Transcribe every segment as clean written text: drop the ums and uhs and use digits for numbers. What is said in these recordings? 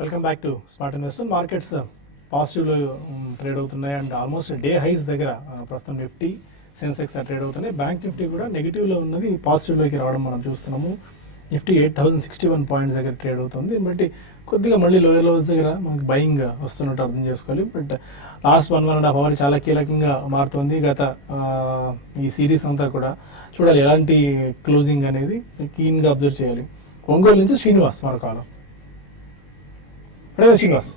Welcome back to smart investor. Markets పాజిటివ్లో trade అవుతున్నాయి and almost day highs దగ్గర ప్రస్తుతం నిఫ్టీ సెన్సెక్స్ ట్రేడ్ అవుతున్నాయి. బ్యాంక్ నిఫ్టీ కూడా నెగిటివ్లో ఉన్నది పాజిటివ్లోకి రావడం మనం చూస్తున్నాము. నిఫ్టీ 8061 పాయింట్స్ దగ్గర ట్రేడ్ అవుతుంది. బట్ కొద్దిగా మళ్ళీ లోయర్ లెవెల్స్ దగ్గర మనకి బయింగ్ వస్తున్నట్టు అర్థం చేసుకోవాలి. బట్ లాస్ట్ 1.5 అవర్ చాలా కీలకంగా మారుతుంది. గత ఈ సిరీస్ అంతా కూడా చూడాలి ఎలాంటి క్లోజింగ్ అనేది కీన్గా అబ్జర్వ్ చేయాలి. ఒంగోలు నుంచి శ్రీనివాస్ మన కాలం. Srinivas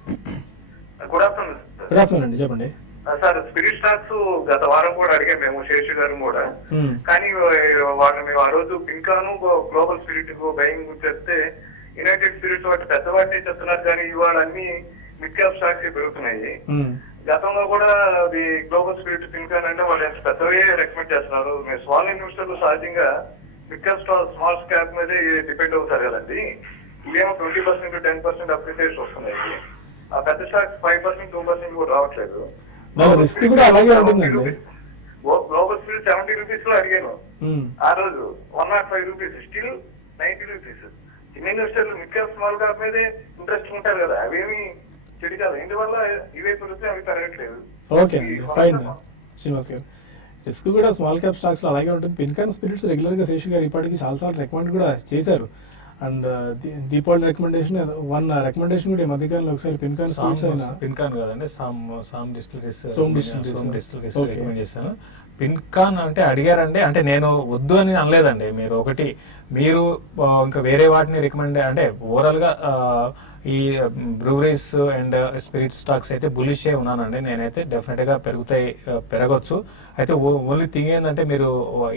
good afternoon. Good afternoon అండి, చెప్పండి. సార్, స్పిరిట్ స్టాక్స్ గత వారం కూడా అడిగాం మేము, శేషు గారు కూడా. కానీ వాటిని మేము ఆ రోజు పింకాను గ్లోబల్ స్పిరిట్ బయింగ్ చెప్తే యునైటెడ్ స్పిరిట్స్ వాటి పెద్దవాటిని చెప్తున్నారు. కానీ ఇవాళ అన్ని మిడ్ క్యాప్ స్టాక్స్ పెరుగుతున్నాయి. గతంలో కూడా అది గ్లోబల్ స్పిరిట్ పింకాన్ అంటే వాళ్ళు ఎంత పెద్దవే రికమెండ్ చేస్తున్నారు. మేము స్మాల్ ఇన్వెస్టర్లు సహజంగా మిడ్ క్యాప్ స్మాల్ క్యాప్ మీదే డిపెండ్ అవుతారు కదండి. ఇవేమో 20% 10% అప్రిసియేషన్ వస్తున్నాయి. ఆ పెద్ద స్టాక్స్ 5% 2% కూడా రావట్లేదు. రిస్క్ కూడా అలాగే ఉంటుందండి. గ్లోబల్ స్పిరిట్ 70 రూపీస్ లో అడిగాను ఆ రోజు, 105 రూపీస్, స్టిల్ 90 రూపీస్. చిన్న ఇన్వెస్టర్లు మిడ్ క్యాప్ స్మాల్ క్యాప్ మీదే ఇంట్రెస్ట్ ఉంటారు కదా, అవేమి చెడు కాదు. ఇందువల్ల ఇవే పెరిగితే అవి పెరగట్లేదు. ఓకే అండి, ఫైన్ శ్రీనివాస్ గారు. రిస్క్ కూడా స్మాల్ క్యాప్ స్టాక్స్ లో అలాగే ఉంటుంది. పిన్కాన్ స్పిరిట్స్ రెగ్యులర్ గా శేషు గారు ఇప్పటికి చాలాసార్లు రికమెండ్ కూడా చేశారు. అండ్ దీపావళి రికమెండేషన్ రికమెండేషన్ కూడా ఈ మధ్యకాలంలో ఒకసారి పిన్కాన్ స్పిరిట్స్ అయినా పిన్కాన్ కాదండి, సోమ్ డిస్టిలరీస్ Okay. రికమెండ్ చేశాను. పిన్కాన్ అంటే అడిగారండి, అంటే నేను వద్దు అని అనలేదండి. మీరు ఇంకా వేరే వాటిని రికమెండ్ అంటే ఓవరాల్ గా ఈ బ్రూవరీస్ అండ్ స్పిరిట్ స్టాక్స్ అయితే బులిష్ ఉన్నానండి. నేనైతే డెఫినెట్ గా పెరగొచ్చు. అయితే ఓన్లీ థింగ్ ఏంటంటే మీరు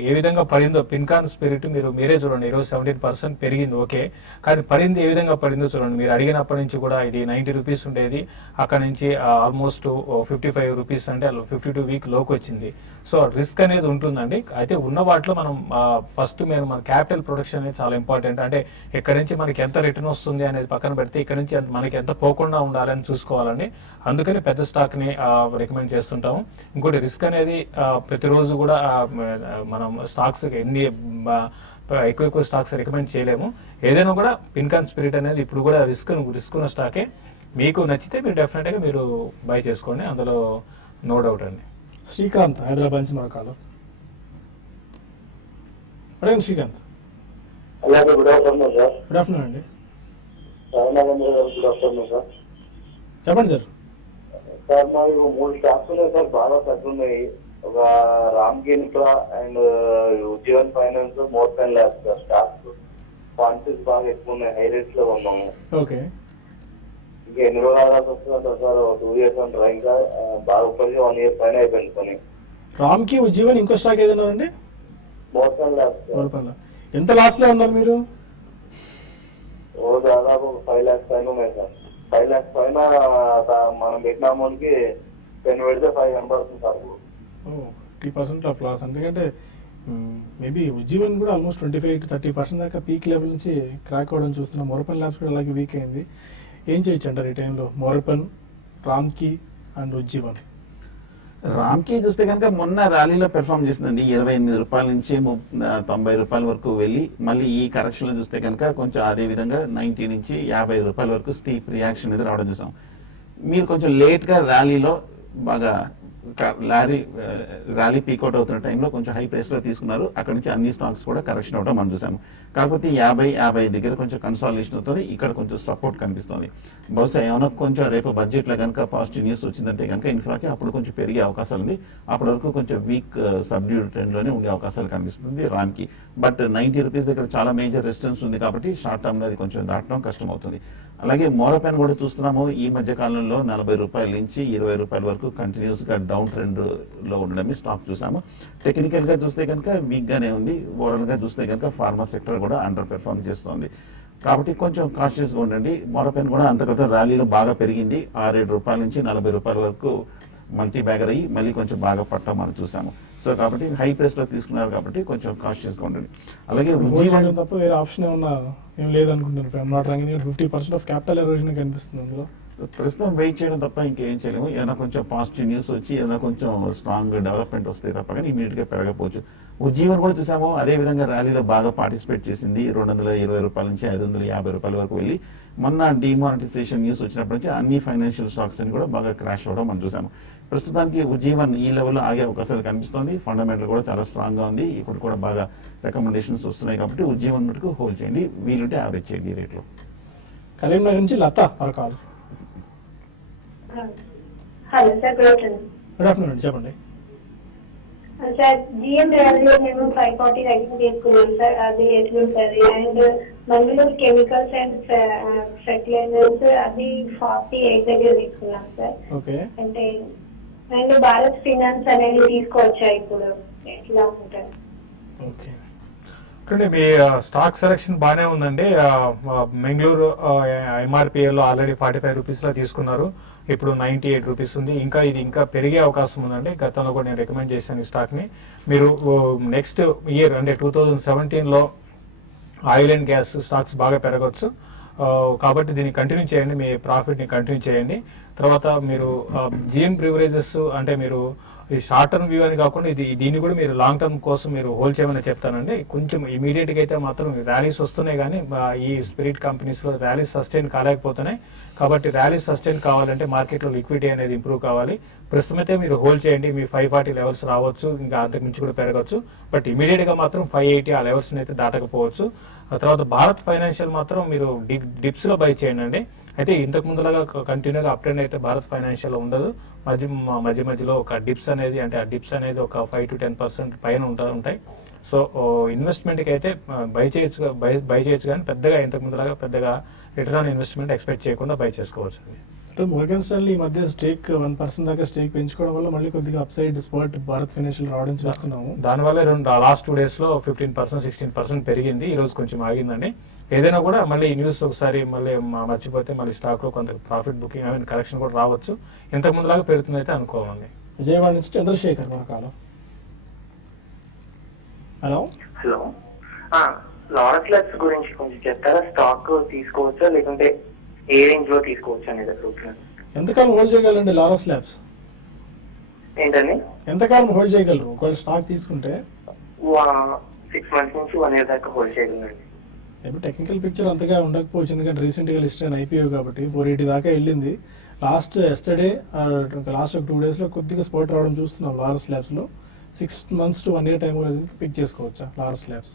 ఏ విధంగా పడిందో పిన్కాన్ స్పిరిట్ మీరే చూడండి. ఈరోజు 17% పెరిగింది, ఓకే. కానీ పడింది ఏ విధంగా పడిందో చూడండి. మీరు అడిగినప్పటి నుంచి కూడా ఇది 90 రూపీస్ ఉండేది, అక్కడ నుంచి ఆల్మోస్ట్ 55 రూపీస్ అంటే 52 వీక్ లోకి వచ్చింది. సో రిస్క్ అనేది ఉంటుందండి. అయితే ఉన్న వాటిలో మనం ఫస్ట్ మన క్యాపిటల్ ప్రొడక్షన్ అనేది చాలా ఇంపార్టెంట్. అంటే ఎక్కడి నుంచి మనకి ఎంత రిటర్న్ వస్తుంది అనేది పక్కన పెడితే ఇక్కడ నుంచి మనకి ఎంత పోకుండా ఉండాలని చూసుకోవాలండి. అందుకని పెద్ద స్టాక్ ని రికమెండ్ చేస్తుంటాము. ఇంకోటి రిస్క్ అనేది ప్రతిరోజు కూడా మనం స్టాక్స్ ఎన్ని ఎక్కువ స్టాక్స్ రికమెండ్ చేయలేము. ఏదైనా కూడా పిన్కాన్ స్పిరిట్ అనేది ఇప్పుడు కూడా రిస్క్ ఉన్న స్టాకే. మీకు నచ్చితే మీరు డెఫినెట్ గా మీరు బై చేసుకోండి, అందులో నో డౌట్ అండి. శ్రీకాంత్ హైదరాబాద్ నుంచి మన కాలం. అడగండి శ్రీకాంత్. అలాగే good afternoon sir. Good afternoon అండి, గుడ్ ఆఫ్టర్నూన్ సార్. చెప్పండి సార్. సార్ మాది 3 స్టాక్స్ ఉన్నాయి సార్, బాగా తగ్గున్నాయి. ఒక Ramky infra and Ujjivan finance, మోర్కన్ ల్యాబ్స్ సార్. స్టాక్స్ క్వాంటిటీస్ బాగా ఎక్కువ ఉన్నాయి, హై రేట్స్ లో ఉన్నాము. ఓకే, ఇంకా ఎన్ని రోజులు ఆగాల్సి వస్తుందంట సార్? 2 years అంటారా? ఇంకా బాగా ఇప్పటికీ 1 year పైన అయిపోయింది కొని. రామ్కి ఉజ్జీవన్ ఇంకో స్టాక్ ఏదైనా అండి? మోర్కన్ ల్యాబ్స్. ఎంత లాస్ లో ఉన్నారు మీరు? దాదాపు 5 lakhs పైన ఉన్నాయి సార్. 5 lakhs పైన మనం పెట్టిన అమౌంట్ కి 10 పెడితే 5 కనబడుతుంది సార్. 50% of loss. ఎందుకంటే మేబీ ఉజ్జీవన్ కూడా ఆల్మోస్ట్ 25-30% దాకా పీక్ లెవెల్ నుంచి క్రాక్ అవ్వడం చూస్తున్నాం. మోరపన్ ల్యాబ్స్ కూడా అలాగే వీక్ అయింది. ఏం చేయొచ్చు అంటారు ఈ టైంలో? మోరపన్, రామ్కి అండ్ ఉజ్జీవన్. రామ్కి చూస్తే కనుక మొన్న ర్యాలీలో పెర్ఫామ్ చేసిందండి. 28 రూపాయల నుంచి 90 రూపాయల వరకు వెళ్ళి మళ్ళీ ఈ కరెక్షన్ లో చూస్తే కనుక కొంచెం అదే విధంగా 90 నుంచి 55 రూపాయల వరకు స్టీప్ రియాక్షన్ అనేది రావడం చూసాం. మీరు కొంచెం లేట్ గా ర్యాలీలో బాగా ర్యాలీ పీకౌట్ అవుతున్న టైంలో కొంచెం హై ప్రైస్ లో తీసుకున్నారు. అక్కడ నుంచి అన్ని స్టాక్స్ కూడా కరెక్షన్ అవడం మనం చూసాము. కాకపోతే 50-55 దగ్గర కొంచెం కన్సాలిడేషన్ అవుతుంది. ఇక్కడ కొంచెం సపోర్ట్ కనిపిస్తుంది. బహుశా ఏమైనా కొంచెం రేపు బడ్జెట్ లో కనుక పాజిటివ్ న్యూస్ వచ్చిందంటే కనుక ఇన్ఫ్రాకి అప్పుడు కొంచెం పెరిగే అవకాశాలు ఉంది. అప్పటి వరకు కొంచెం వీక్ సబ్డ్యూడ్ ట్రెండ్ లోనే ఉండే అవకాశాలు కనిపిస్తుంది రామ్కి. బట్ 90 రూపీస్ దగ్గర చాలా మేజర్ రెసిస్టెన్స్ ఉంది కాబట్టి షార్ట్ టర్మ్ లో అది కొంచెం దాటడం కష్టం అవుతుంది. అలాగే మోరపెన్ కూడా చూస్తున్నాము. ఈ మధ్య కాలంలో 40 రూపాయల నుంచి 20 రూపాయల వరకు కంటిన్యూస్ గా డౌన్ ట్రెండ్ లో ఉండడమే స్టాక్ చూసాము. టెక్నికల్ గా చూస్తే కనుక వీక్ గానే ఉంది. ఓవరాల్ గా చూస్తే కనుక ఫార్మా సెక్టర్ కూడా అండర్ పెర్ఫార్మ్ చేస్తుంది. కాబట్టి కొంచెం కాన్షియస్ గా ఉండండి. మోరపెన్ కూడా అంతర్గత ర్యాలీలో బాగా పెరిగింది. 6-7 రూపాయల నుంచి 40 రూపాయల వరకు మల్టీ బ్యాగర్ అయ్యి మళ్ళీ కొంచెం బాగా పట్టడం మనం చూసాము. సో కాబట్టి హై ప్రైస్ లో తీసుకున్నారు కాబట్టి కొంచెం కాన్షియస్ గా ఉండండి. అలాగే ఉజ్జీవన్ తప్ప వేరే ఆప్షన్ ఏమన్నా ఏం లేదనుకుంటున్నాను. 50% ఆఫ్ క్యాపిటల్ ఎరోజన్ కనిపిస్తుంది అందులో. సో ప్రస్తుతం వెయిట్ చేయడం తప్ప ఇంకేం చేయలేము. ఏదైనా కొంచెం పాజిటివ్ న్యూస్ వచ్చి ఏదైనా కొంచెం స్ట్రాంగ్ డెవలప్మెంట్ వస్తే తప్ప కానీ ఇమీడియట్గా పెరగకపోవచ్చు. ఉజ్జీవన్ కూడా చూసాము, అదే విధంగా ర్యాలీలో బాగా పార్టిసిపేట్ చేసింది. 220 రూపాయల నుంచి 550 రూపాయల వరకు వెళ్ళి మొన్న డిమానిటైజేషన్ న్యూస్ వచ్చినప్పటి నుంచి అన్ని ఫైనాన్షియల్ స్టాక్స్ అని కూడా బాగా క్రాష్ అవ్వడం మనం చూసాము. ప్రస్తుతానికి ఉజ్జీవన్ ఈ లెవెల్లో ఆగే అవకాశాలు కనిపిస్తుంది. ఫండమెంటల్ కూడా చాలా స్ట్రాంగ్గా ఉంది. ఇప్పుడు కూడా బాగా రికమెండేషన్స్ వస్తున్నాయి కాబట్టి ఉజ్జీవన్ మటుకు హోల్డ్ చేయండి, వీలుంటే యావరేజ్ చేయండి ఈ రేట్లో. కరీంనగర్ నుంచి లత అరకాలు. Hello sir, good afternoon. Good afternoon అండి, చెప్పండి. సార్ జిఎం రైల్వే మేము 540 దగ్గర తీసుకున్నాం సార్, అది ఎట్లుంటుంది? And Mangalore chemicals and fertilizers అది 48 దగ్గర తీసుకున్నాం సార్. ఓకే. అంటే అండ్ భారత్ ఫినాన్స్ అనేది తీసుకోవచ్చా ఇప్పుడు, ఎట్లా ఉంటుంది? ఓకే. చూడండి, మీ స్టాక్ సెలెక్షన్ బాగానే ఉందండి. మెంగళూరు ఎంఆర్పిఎల్లో ఆల్రెడీ 45 రూపీస్లో తీసుకున్నారు, ఇప్పుడు 98 రూపీస్ ఉంది. ఇంకా ఇది ఇంకా పెరిగే అవకాశం ఉందండి. గతంలో కూడా నేను రికమెండ్ చేశాను ఈ స్టాక్ని. మీరు నెక్స్ట్ ఇయర్ అంటే 2017లో ఆయిల్ అండ్ గ్యాస్ స్టాక్స్ బాగా పెరగవచ్చు. కాబట్టి దీన్ని కంటిన్యూ చేయండి, మీ ప్రాఫిట్ని కంటిన్యూ చేయండి. తర్వాత మీరు జిఎం బ్రివరేజెస్ అంటే మీరు ఈ షార్ట్ టర్మ్ వ్యూ అని కాకుండా దీన్ని కూడా మీరు లాంగ్ టర్మ్ కోసం మీరు హోల్డ్ చేయమని చెప్తానండి. కొంచెం ఇమీడియట్గా అయితే మాత్రం ర్యాలీస్ వస్తున్నాయి, కానీ ఈ స్పిరిట్ కంపెనీస్లో ర్యాలీస్ సస్టైన్ కాలేకపోతున్నాయి. కాబట్టి ర్యాలీస్ సస్టైన్ కావాలంటే మార్కెట్లో లిక్విడిటీ అనేది ఇంప్రూవ్ కావాలి. ప్రస్తుతం అయితే మీరు హోల్డ్ చేయండి, మీ 540 లెవెల్స్ రావచ్చు, ఇంకా అంతకు మించి కూడా పెరగచ్చు. బట్ ఇమీడియట్గా మాత్రం 580 ఆ లెవెల్స్ని అయితే దాటకపోవచ్చు. ఆ తర్వాత భారత్ ఫైనాన్షియల్ మాత్రం మీరు డిప్స్లో బై చేయండి అండి. అయితే ఇంతకు ముందులాగా కంటిన్యూగా అప్ ట్రెండ్ అయితే భారత్ ఫైనాన్షియల్లో ఉండదు. మధ్యలో ఒక డిప్స్ అనేది, అంటే ఆ డిప్స్ అనేది ఒక 5 to 10% పైన ఉంటాయి. సో ఇన్వెస్ట్మెంట్కి అయితే బై చేయొచ్చు కానీ పెద్దగా ఇంతకు ముందులాగా పెద్దగా రిటర్న్ ఆన్ ఇన్వెస్ట్మెంట్ ఎక్స్పెక్ట్ చేయకుండా బై చేసుకోవచ్చు. మోర్గన్ స్టాన్లీ ఈ మధ్య స్టేక్ 1% దాకా స్టేక్ పెంచుకోవడం వల్ల మళ్ళీ కొద్దిగా అప్సైడ్ స్పర్ట్ భారత్ ఫైనాన్షియల్ రావడం చూస్తున్నాము. దానివల్ల లాస్ట్ 2 days లో 15% 16% పెరిగింది. ఈ రోజు కొంచెం ఆగిందండి. ఏదైనా కూడా మళ్ళీ ఈ న్యూస్ ఒకసారి మళ్ళీ మర్చిపోతే మళ్ళీ స్టాక్ లో కొంత ప్రాఫిట్ బుకింగ్ కరెక్షన్ కూడా రావచ్చు. ఇంతకు ముందులాగా పెరుగుతుంది అయితే అనుకోవాలి. విజయవాడ నుంచి చంద్రశేఖర్ మనకాలం. హలో. లారస్ ల్యాబ్స్ గురించి కొంచెం చెప్తారా? స్టాక్ తీసుకోవచ్చా లేకుంటే ఏ రేంజ్ లో తీసుకోవచ్చు అనేది అడుగుతున్నాను. ఎంతకాలం హోల్డ్ చేయగలండి లారస్ ల్యాబ్స్? ఏంటండి? ఎంతకాలం హోల్డ్ చేయగలరు ఒకవేళ స్టాక్ తీసుకుంటే? 6 months నుంచి 1 year దాకా హోల్డ్ చేయగలండి. ఇప్పుడు టెక్నికల్ పిక్చర్ అంతగా ఉండకపోవచ్చు, ఎందుకంటే రీసెంట్గా లిస్ట్ అయిన ఐపీఓ కాబట్టి 480 దాకా వెళ్ళింది. లాస్ట్ ఒక 2 daysలో కొద్దిగా స్పోర్ట్ రావడం చూస్తున్నాం లారస్ ల్యాబ్స్లో. 6 months to 1 year time pick చేసుకోవచ్చా లారస్ ల్యాబ్స్?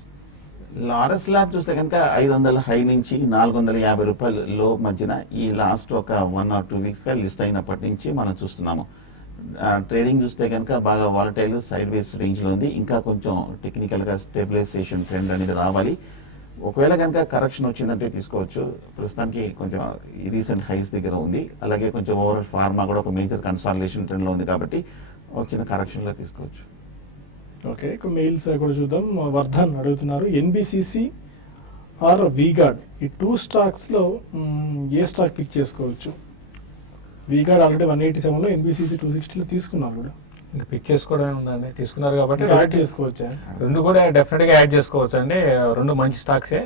లారస్ ల్యాబ్ చూస్తే కనుక 500 హై నుంచి 450 రూపాయల లో మధ్యన ఈ లాస్ట్ ఒక 1 or 2 weeksగా లిస్ట్ అయినప్పటి నుంచి మనం చూస్తున్నాము. ట్రేడింగ్ చూస్తే కనుక బాగా వాలటైల్ సైడ్ వేస్ రేంజ్లో ఉంది. ఇంకా కొంచెం టెక్నికల్గా స్టెబిలైజేషన్ ట్రెండ్ అనేది రావాలి. ఒకవేళ కనుక కరెక్షన్ వచ్చిందంటే తీసుకోవచ్చు. ప్రస్తుతానికి కొంచెం రీసెంట్ హైస్ దగ్గర ఉంది. అలాగే కొంచెం ఓవరాల్ ఫార్మా కూడా ఒక మేజర్ కన్సాలిడేషన్ ట్రెండ్లో ఉంది కాబట్టి వచ్చిన కరెక్షన్లో తీసుకోవచ్చు. ఓకే, మెయిల్స్ కూడా చూద్దాం. వర్ధన్ అడుగుతున్నారు, ఎన్బిసిసి ఆర్ వీగార్డ్ ఈ 2 స్టాక్స్లో ఏ స్టాక్ పిక్ చేసుకోవచ్చు? వీగార్డ్ ఆల్రెడీ 187లో, ఎన్బిసిసి 260లో తీసుకున్నారు కూడా. ఇంకా పిక్ చేసుకోవడం ఉందండి, తీసుకున్నారు కాబట్టి యాడ్ చేసుకోవచ్చా? రెండు కూడా డెఫినెట్గా యాడ్ చేసుకోవచ్చు అండి. రెండు మంచి స్టాక్సే.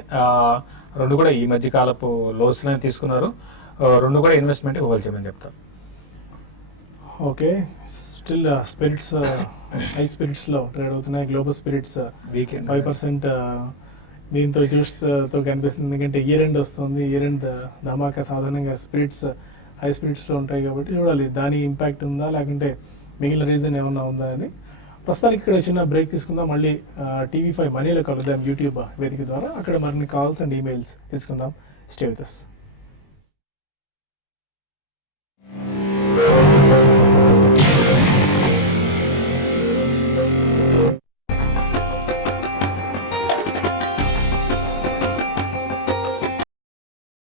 రెండు కూడా ఈ మధ్య కాలపు లోస్లోనే తీసుకున్నారు. రెండు కూడా ఇన్వెస్ట్మెంట్ హోల్డ్ చేయమని చెప్తారు. ఓకే, స్టిల్ స్పిరిట్స్ హై స్పిరిట్స్లో ట్రేడ్ అవుతున్నాయి. గ్లోబల్ స్పిరిట్స్ వీకెండ్ 5% దీంతో జ్యూస్తో కనిపిస్తుంది, ఎందుకంటే ఇయర్ ఎండ్ వస్తుంది. ఇయర్ ఎండ్ ధమాకా సాధారణంగా స్పిరిట్స్ హై స్పిరిట్స్లో ఉంటాయి కాబట్టి చూడాలి దాని ఇంపాక్ట్ ఉందా లేకుంటే మిగిలిన రీజన్ ఏమన్నా ఉందా అని. ప్రస్తుతానికి ఇక్కడ చిన్న బ్రేక్ తీసుకుందాం. మళ్ళీ TV5 మనీలో కలుద్దాం యూట్యూబ్ వేదిక ద్వారా. అక్కడ మరిన్ని కాల్స్ అండ్ ఈమెయిల్స్ తీసుకుందాం. Stay with us.